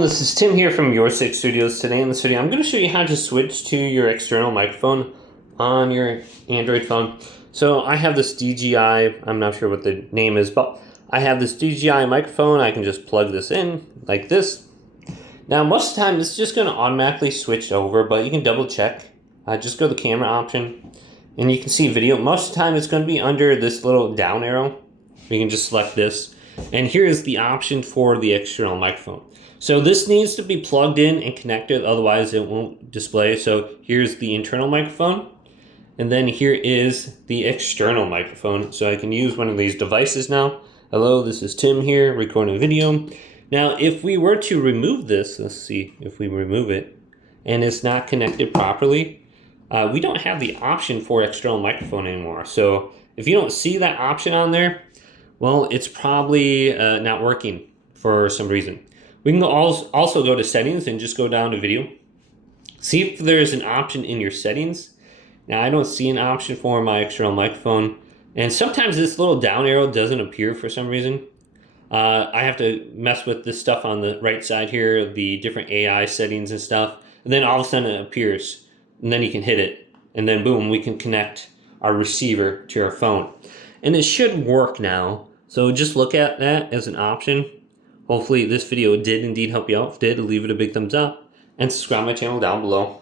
This is Tim here from Your Six Studios. Today in this video, I'm going to show you how to switch to your external microphone on your Android phone. So I have this DJI, I'm not sure what the name is, but I have this DJI microphone. I can just plug this in like this. Now most of the time it's just going to automatically switch over, but you can double check. Just go to the camera option and you can see video. Most of the time it's going to be under this little down arrow. You can just select this. And here is the option for the external microphone. So this needs to be plugged in and connected, otherwise it won't display. So here's the internal microphone, and then here is the external microphone. So I can use one of these devices now. Hello, this is Tim here, recording a video. Now, if we were to remove this, let's see if we remove it, and it's not connected properly, we don't have the option for external microphone anymore. So if you don't see that option on there, well, it's probably not working for some reason. We can also go to settings and just go down to video. See if there's an option in your settings. Now I don't see an option for my external microphone. And sometimes this little down arrow doesn't appear for some reason. I have to mess with this stuff on the right side here, the different AI settings and stuff. And then all of a sudden it appears. And then you can hit it. And then boom, we can connect our receiver to our phone. And it should work now. So just look at that as an option. Hopefully this video did indeed help you out. If it did, leave it a big thumbs up and subscribe to my channel down below.